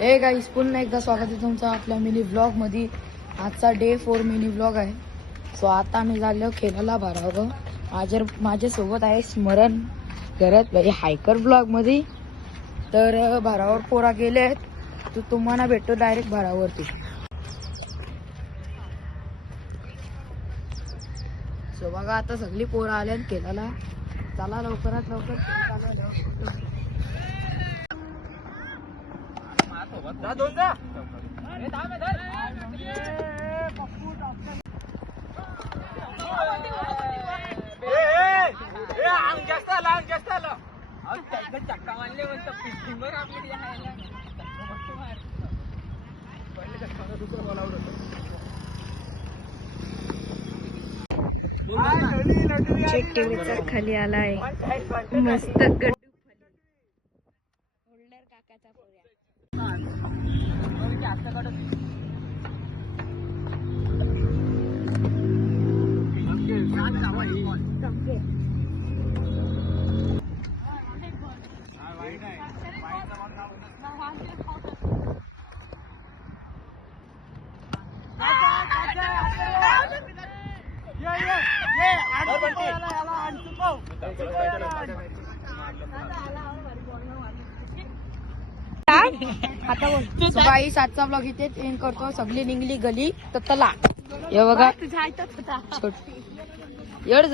Hey guys, पुन्हा एकदा स्वागत आहे तुमचं आपल्या मिनी व्लॉग मध्ये। आजचा डे 4 मिनी व्लॉग आहे। सो आता आम्ही झालो खेळायला भरावं। माझ्या सोबत आहे स्मरण घरात भाई हायकर ब्लॉग मध्ये। तर भरावर पोरा गेले तर तुम्हाला भेटतो डायरेक्ट भरावरती। सो बघा आता सगळी पोरं आल्यात खेळायला। चला लवकरात लवकर टीव्हीचा खाली आलाय मस्त गड्डू होल्डर काकाचा पोऱ्या। आता बोल बाई, सातचा ब्लॉग इथे एंड करतो। सगळी निघली गली तर तला हे बघा एवढं